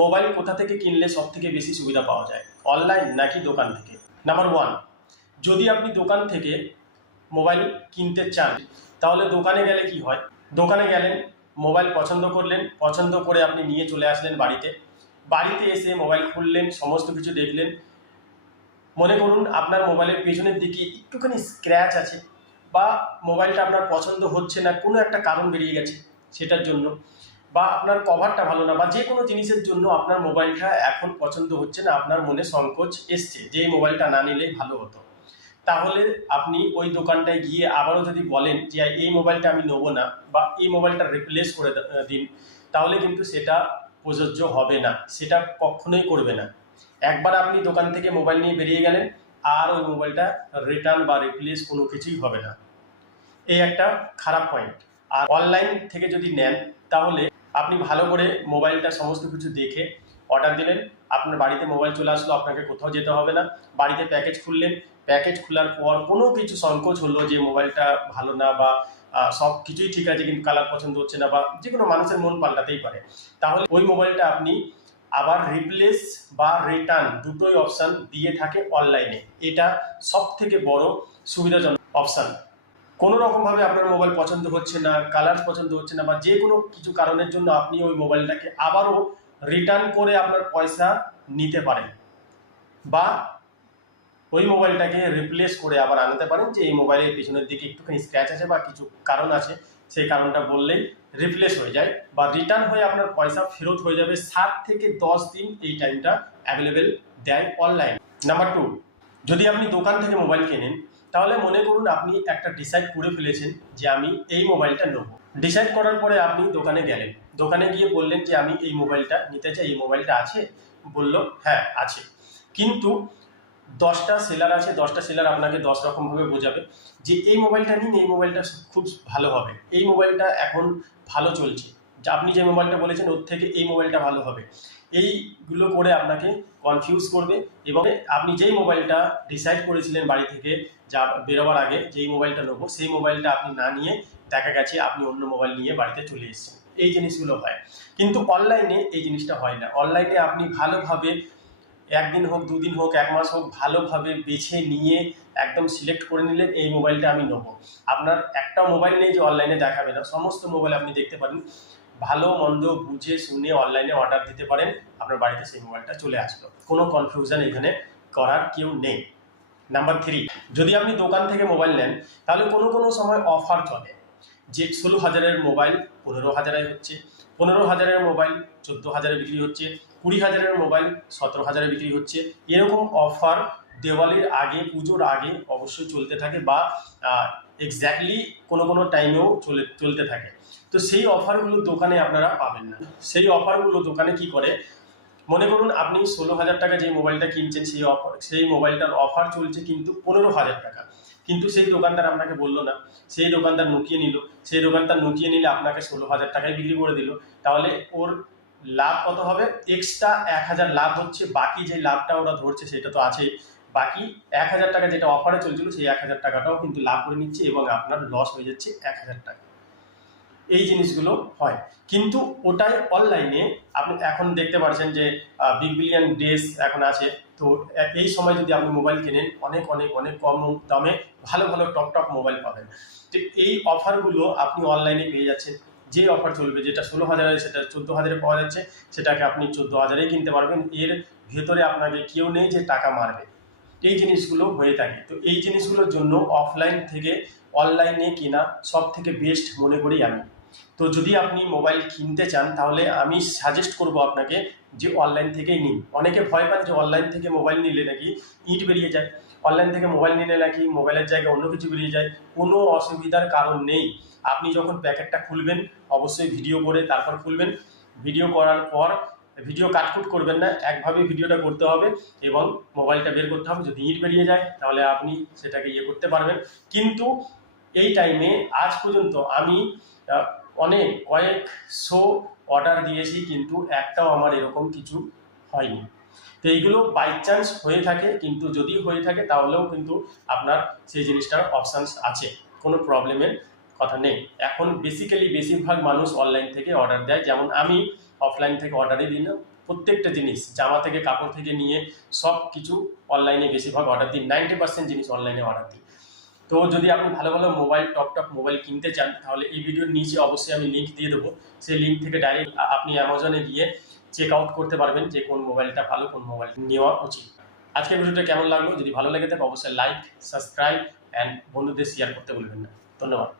Mobile কোথা থেকে কিনলে সব থেকে বেশি সুবিধা পাওয়া যায়? অনলাইন নাকি দোকান থেকে? নাম্বার ওয়ান, যদি আপনি দোকান থেকে মোবাইল কিনতে চান, তাহলে দোকানে গেলে কি হয়? দোকানে গেলেন, মোবাইল পছন্দ করলেন, পছন্দ করে আপনি নিয়ে চলে আসলেন বাড়িতে। বাড়িতে এসে মোবাইল খুললেন, সমস্ত কিছু দেখলেন। মনে করুন, আপনার মোবাইলের পেছনের দিকে একটুখানি স্ক্র্যাচ আছে বা মোবাইলটা আপনার পছন্দ হচ্ছে না, কোনো একটা কারণ বেরিয়ে গেছে সেটার জন্য। বা আপনার কভারটা ভালো না, বা যে কোনো জিনিসের জন্য আপনার মোবাইলটা এখন পছন্দ হচ্ছে না, আপনার মনে সংকোচ এসছে যে মোবাইলটা না নিলেই ভালো হতো। তাহলে আপনি ওই দোকানটায় গিয়ে আবারও যদি বলেন যে এই মোবাইলটা আমি নেব না বা এই মোবাইলটা রিপ্লেস করে দিন, তাহলে কিন্তু সেটা প্রযোজ্য হবে না, সেটা কখনোই করবে না। একবার আপনি দোকান থেকে মোবাইল নিয়ে বেরিয়ে গেলেন, আর ওই মোবাইলটা রিটার্ন বা রিপ্লেস কোনো কিছুই হবে না। এই একটা খারাপ পয়েন্ট আর অনলাইন থেকে যদি নেন, তাহলে আপনি ভালো করে মোবাইলটা সমস্ত কিছু দেখে অর্ডার দিলেন, আপনার বাড়িতে মোবাইল চলে আসলো, আপনাকে কোথাও যেতে হবে না। বাড়িতে প্যাকেজ খুললেন প্যাকেজ খোলার পর কোনো কিছু সংকোচ হলো যে মোবাইলটা ভালো না বা সব কিছুই ঠিক আছে কিন্তু কালার পছন্দ হচ্ছে না বা যে কোনো মানুষের মন পাল্টাতেই পারে। তাহলে ওই মোবাইলটা আপনি আবার রিপ্লেস বা রিটার্ন দুটোই অপশান দিয়ে থাকে অনলাইনে এটা সব থেকে বড় সুবিধাজনক অপশান কোনো রকমভাবে আপনার মোবাইল পছন্দ হচ্ছে না কালার পছন্দ হচ্ছে না, বা যে কোনো কিছু কারণের জন্য আপনি ওই মোবাইলটাকে আবারও রিটার্ন করে আপনার পয়সা নিতে পারেন। বা ওই মোবাইলটাকে রিপ্লেস করে আবার আনতে পারেন যে এই মোবাইলের পিছনের দিকে একটুখানি স্ক্র্যাচ আছে বা কিছু কারণ আছে, সেই কারণটা বললেই রিপ্লেস হয়ে যায় বা রিটার্ন হয়ে আপনার পয়সা ফেরত হয়ে যাবে সাত থেকে দশ দিন এই টাইমটা অ্যাভেলেবেল দেয় অনলাইন নাম্বার টু যদি আপনি দোকান থেকে মোবাইল কেনেন তাহলে মনে করুন আপনি একটা ডিসাইড করে ফেলেছেন যে আমি এই মোবাইলটা নেব। ডিসাইড করার পরে আপনি দোকানে গেলেন। দোকানে গিয়ে বললেন যে আমি এই মোবাইলটা নিতে চাই, এই মোবাইলটা আছে? বলল হ্যাঁ আছে। কিন্তু দশটা সেলার আছে, দশটা সেলার আপনাকে দশ রকমভাবে বোঝাবে যে এই মোবাইলটা নিন, এই মোবাইলটা খুব ভালো হবে। এই মোবাইলটা এখন ভালো চলছে। যা আপনি যে মোবাইলটা বলেছেন, ওর থেকে এই মোবাইলটা ভালো হবে। এইগুলো করে আপনাকে কনফিউজ করবে এবং আপনি যেই মোবাইলটা ডিসাইড করেছিলেন বাড়ি থেকে যা বেরোবার আগে, যেই মোবাইলটা নেব, সেই মোবাইলটা আপনি না নিয়ে দেখা গেছে আপনি অন্য মোবাইল নিয়ে বাড়িতে চলে এসেছেন। এই জিনিসগুলো হয়। কিন্তু অনলাইনে এই জিনিসটা হয় না। অনলাইনে আপনি ভালোভাবে একদিন হোক, দুদিন হোক, এক মাস হোক, ভালোভাবে বেছে নিয়ে একদম সিলেক্ট করে নিলেন, এই মোবাইলটা আমি নেব। আপনার একটা মোবাইল নেই যে অনলাইনে দেখাবে না। সমস্ত মোবাইল আপনি দেখতে পারেন। ভালো, মন্দ বুঝে, শুনে অনলাইনে অর্ডার দিতে পারেন, আপনার বাড়িতে সেই মোবাইলটা চলে আসলো। কোনো কনফিউশন এখানে করার কেউ নেই। নাম্বার থ্রি যদি আপনি দোকান থেকে মোবাইল নেন, তাহলে কোনো কোনো সময় অফার চলে। যে ষোলো হাজারের মোবাইল পনেরো হাজারে হচ্ছে, পনেরো হাজারের মোবাইল চোদ্দ হাজারে বিক্রি হচ্ছে, কুড়ি হাজারের মোবাইল সতেরো হাজারে বিক্রি হচ্ছে, এরকম অফার দেওয়ালির আগে, পুজোর আগে অবশ্যই চলতে থাকে বা এক্স্যাক্টলি কোনো কোনো টাইমেও চলে, চলতে থাকে। তো সেই অফারগুলো দোকানে আপনারা পাবেন না। সেই অফারগুলো দোকানে কি করে? মনে করুন আপনি ষোলো হাজার টাকা যে মোবাইলটা কিনছেন, সেই অফার সেই মোবাইলটার অফার চলছে কিন্তু পনেরো হাজার টাকা। কিন্তু সেই দোকানদার আপনাকে বলল না। সেই দোকানদার নুকিয়ে নিল। সেই দোকানদার নুকিয়ে নিলে আপনাকে ষোলো হাজার টাকায় বিক্রি করে দিল। তাহলে ওর লাভ কত হবে? এক্সট্রা এক হাজার লাভ হচ্ছে। বাকি যে লাভটা ওরা ধরছে, সেটা তো আছেই। বাকি এক হাজার টাকা যেটা অফারে চলছিল, সেই এক হাজার টাকাটাও কিন্তু লাভ করে নিচ্ছে এবং আপনার লস হয়ে যাচ্ছে এক হাজার টাকা। এই জিনিসগুলো হয়। কিন্তু ওটাই অনলাইনে আপনি এখন দেখতে পাচ্ছেন যে বিগ বিলিয়ন ডেস এখন আছে। তো এই সময় যদি আপনি মোবাইল কেনেন, অনেক অনেক অনেক কম দামে ভালো ভালো টপ টপ মোবাইল পাবেন। তো এই অফারগুলো আপনি অনলাইনে পেয়ে যাচ্ছেন। যে অফার চলবে, যেটা ষোলো হাজারে, সেটা চোদ্দ হাজারে পাওয়া যাচ্ছে, সেটাকে আপনি চোদ্দ হাজারেই কিনতে পারবেন। এর ভেতরে আপনাকে কেউ নেই যে টাকা মারবে। এই জিনিসগুলো হয়ে থাকে। তো এই জিনিসগুলোর জন্য অফলাইন থেকে অনলাইনে কেনা সব থেকে বেস্ট মনে করি আমি। তো যদি আপনি মোবাইল কিনতে চান, তাহলে আমি সাজেস্ট করব আপনাকে যে অনলাইন থেকেই নিন। অনেকে ভয় পান যে অনলাইন থেকে মোবাইল নিলে নাকি ইট বেরিয়ে যায়। অনলাইন থেকে মোবাইল নিলে নাকি মোবাইলের জায়গায় অন্য কিছু বেরিয়ে যায়। কোনো অসুবিধার কারণ নেই। আপনি যখন প্যাকেটটা খুলবেন, অবশ্যই ভিডিও করে তারপর খুলবেন। ভিডিও করার পর ভিডিও কাটকুট করবেন না একভাবে ভিডিওটা করতে হবে এবং মোবাইলটা বের করতে হবে। যদি ইট বেরিয়ে যায়, তাহলে আপনি সেটাকে ইয়ে করতে পারবেন। কিন্তু এই টাইমে আজ পর্যন্ত আমি অনেক কয়েকশো অর্ডার দিয়েছি, কিন্তু একটাও আমার এরকম কিছু হয়নি। তো এইগুলো বাই চান্স হয়ে থাকে, কিন্তু যদি হয়ে থাকে, তাহলেও কিন্তু আপনার সেই জিনিসটার অপশানস আছে। কোনো প্রবলেমের কথা নেই। এখন বেসিক্যালি বেশিরভাগ মানুষ অনলাইন থেকে অর্ডার দেয়। যেমন আমি অফলাইন থেকে অর্ডারই দিই না। প্রত্যেকটা জিনিস, জামা থেকে কাপড় থেকে নিয়ে সব কিছু অনলাইনে বেশিরভাগ অর্ডার দিই নাইনটি পার্সেন্ট জিনিস অনলাইনে অর্ডার দিই তো যদি আপনি ভালো ভালো মোবাইল টপ টপ মোবাইল কিনতে চান, তাহলে এই ভিডিওর নিচে অবশ্যই আমি লিঙ্ক দিয়ে দেবো। সেই লিঙ্ক থেকে ডাইরেক্ট আপনি অ্যামাজনে গিয়ে চেক আউট করতে পারবেন যে কোন মোবাইলটা ভালো, কোন মোবাইল নেওয়া উচিত। আজকের ভিডিওটা কেমন লাগল? যদি ভালো লেগে থাকে, অবশ্যই লাইক সাবস্ক্রাইব অ্যান্ড বন্ধুদের শেয়ার করতে ভুলবেন না। ধন্যবাদ।